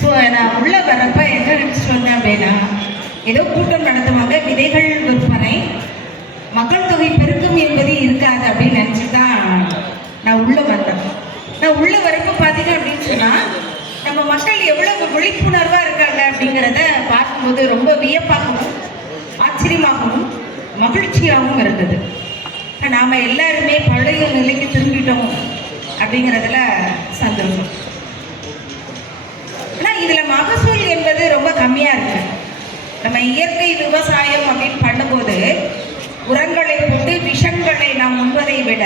So நான் உள்ளே வரப்போ என்ன நினச்சிட்டு வந்தேன் அப்படின்னா ஏதோ கூட்டம் நடத்துவாங்க விதைகள் விற்பனை. மக்கள் தொகை பெருக்கம் என்பது இருக்காது அப்படின்னு நினச்சி தான் நான் உள்ளே வந்தேன். நான் உள்ளே வரப்போ பார்த்தீங்க அப்படின்னு சொன்னால் நம்ம மக்கள் எவ்வளவு விழிப்புணர்வாக இருக்காங்க அப்படிங்கிறத பார்க்கும்போது ரொம்ப வியப்பாகவும் ஆச்சரியமாகவும் மகிழ்ச்சியாகவும் இருந்தது. நாம் எல்லாருமே பழைய நிலைக்கு திரும்பிட்டோம் அப்படிங்கிறதுல சந்தோஷம். இதில் மகசூல் என்பது ரொம்ப கம்மியாக இருக்கு. நம்ம இயற்கை விவசாயம் அப்படின்னு பண்ணும்போது உரங்களை போட்டு விஷங்களை நாம் உண்பதை விட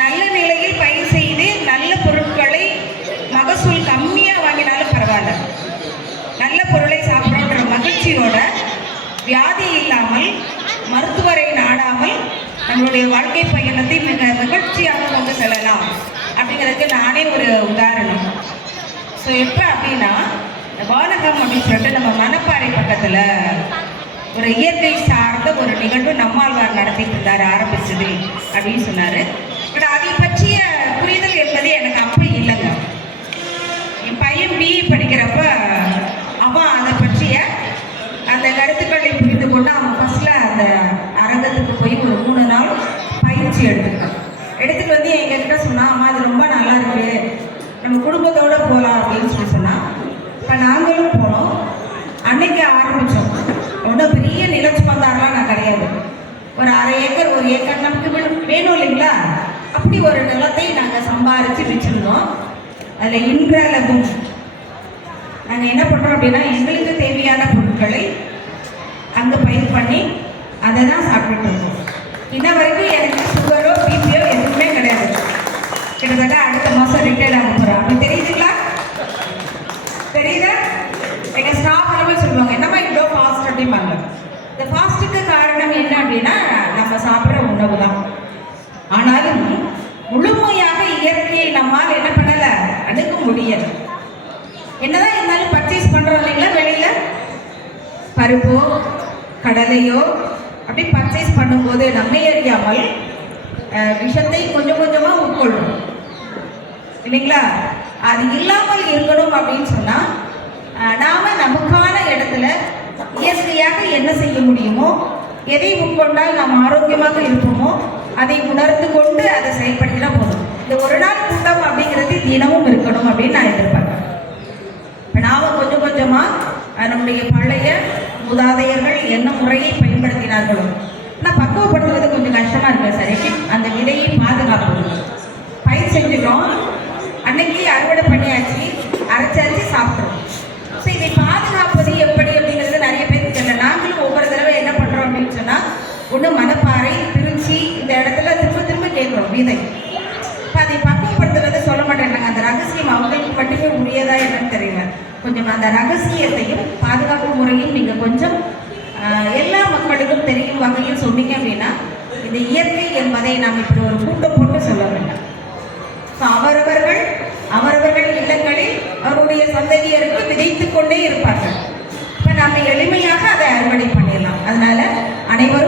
நல்ல நிலையில் பயிர் செய்து நல்ல பொருட்களை மகசூல் கம்மியாக வாங்கினாலும் பரவாயில்ல. நல்ல பொருளை சாப்பிட்றோன்ற மகிழ்ச்சியோட வியாதி இல்லாமல் மருத்துவரை நாடாமல் நம்மளுடைய வாழ்க்கை பயணத்தை மிக மகிழ்ச்சியாக கொண்டு செல்லலாம். அப்படிங்கிறதுக்கு நானே ஒரு உதாரணம். ஸோ எப்போ அப்படின்னா இந்த வானகம் அப்படின்னு சொல்லிட்டு நம்ம மணப்பாறை பக்கத்தில் ஒரு இயற்கை சார்ந்த ஒரு நிகழ்வு நம்மாழ்வார் நடத்திட்டு இருந்தார் ஆரம்பிச்சது அப்படின்னு சொன்னார். பட் அதை பற்றிய புரிதல் என்பது எனக்கு அப்போ இல்லைங்க. என் பையன் பிஇ படிக்கிறப்ப அவன் அதை பற்றிய அந்த கருத்துக்களை புரிந்து கொண்டு அவன் ஃபஸ்ட்டில் அந்த அரங்கத்துக்கு போய் ஒரு மூணு நாள் பயிற்சி எடுத்துக்கிட்டான். எடுத்துட்டு வந்து எங்ககிட்ட சொன்னான் அம்மா அது ரொம்ப குடும்பத்தோட போகலாம் அப்படின்னு சொல்லி சொன்னால் இப்போ நாங்களும் போனோம் அன்னைக்கு ஆரம்பித்தோம் ஒன்றும் பெரிய நிலச்சி நான் கிடையாது. ஒரு அரை ஏக்கர் ஒரு ஏக்கர் நமக்கு வேணும் வேணும் இல்லைங்களா? அப்படி ஒரு நிலத்தை நாங்கள் சம்பாரித்து வச்சுருந்தோம். அதில் இன்றளவும் நாங்கள் என்ன பண்ணுறோம் அப்படின்னா எங்களுக்கு தேவையான பொருட்களை அங்கே பயிர் பண்ணி அதை தான் சாப்பிட்டுட்டு இருக்கோம் இன்ன வரைக்கும் எனக்கு சுகரோ பிபியோ எதுவுமே கிடையாது. கிட்டத்தட்ட அடுத்த மாதம் ரிட்டையர் ஆகும் காரணம் என்ன அப்படின்னா நம்ம சாப்பிட்ற உணவு தான். ஆனாலும் முழுமையாக இயற்கையை நம்மால் என்ன பண்ணலை? அணுக முடியாது என்னதான் இருந்தாலும் பர்ச்சேஸ் பண்ணுறோம் இல்லைங்களா வெளியில்? பருப்போ கடலையோ அப்படி பர்ச்சேஸ் பண்ணும்போது நம்மை அறியாமல் விஷத்தை கொஞ்சம் கொஞ்சமாக உட்கொள்ளும். இல்லைங்களா? அது இல்லாமல் இருக்கணும் அப்படின்னு சொன்னால் நாம நமக்கான இடத்துல இயற்கையாக என்ன செய்ய முடியுமோ எதை உட்கொண்டால் நாம் ஆரோக்கியமாக இருப்போமோ அதை உணர்ந்து கொண்டு அதை செயல்படுத்தினா போதும். இந்த ஒரு நாள் கூட்டம் அப்படிங்கிறது தினமும் இருக்கணும் அப்படின்னு நான் எதிர்பார்க்கிறேன். இப்ப நாம கொஞ்சம் கொஞ்சமா நம்முடைய பழைய முதாதையர்கள் என்ன முறையை பயன்படுத்தினார்களோ. ஆனால் பக்குவப்படுத்துவது கொஞ்சம் கஷ்டமா இருக்கு சார் அந்த விதையை பாதுகாப்பு பயிர் செஞ்சுட்டோம் அன்னைக்கு அறுவடை பண்ணியாச்சு அரைச்சாச்சு சாப்பிட்றோம் ஸோ இதை பாதுகாப்பது எப்படி அப்படிங்கிறது நிறைய பேருக்கு தெரியல நாங்களும் ஒவ்வொரு தடவை என்ன பண்ணுறோம் அப்படின்னு சொன்னால் ஒன்று மணப்பாறை திருச்சி இந்த இடத்துல திரும்ப திரும்ப கேட்குறோம் விதை இப்போ அதை பக்குவப்படுத்துறதை சொல்ல மாட்டேன்றாங்க. அந்த ரகசியம் அவங்களுக்கு மட்டுமே உரியதா என்னன்னு தெரியல. கொஞ்சம் அந்த ரகசியத்தையும் பாதுகாப்பு முறையும் நீங்கள் கொஞ்சம் எல்லா மக்களுக்கும் தெரியும் வகையில் சொன்னீங்க அப்படின்னா இந்த இயற்கை என்பதை நாம் இப்படி ஒரு கூட்டம் போட்டு சொல்ல வேண்டாம். ஸோ அவரவர்கள் அவரவர்கள் இல்லங்களில் அவருடைய சந்ததியருக்கு விதைத்து கொண்டே இருப்பார்கள். இப்போ நம்ம எளிமையாக அதை அறுவடை பண்ணிடலாம். அதனால அனைவரும்